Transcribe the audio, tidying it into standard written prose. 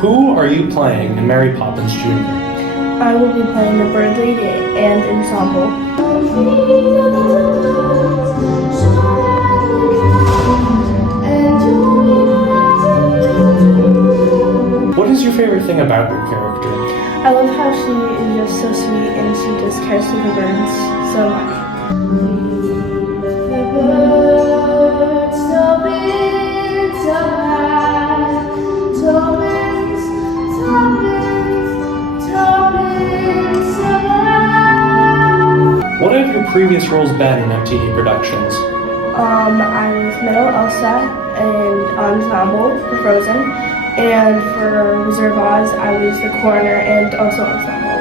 Who are you playing in Mary Poppins Jr.? I will be playing the bird lady and ensemble. What is your favorite thing about your character? I love how she is just so sweet and she just cares for the birds so much. The birds so big, so high, Poppins, Poppins, Poppins, so high. What have your previous roles been in MTD Productions? I was middle Elsa and ensemble for Frozen, and for Wizard of Oz, I was the coroner and also ensemble.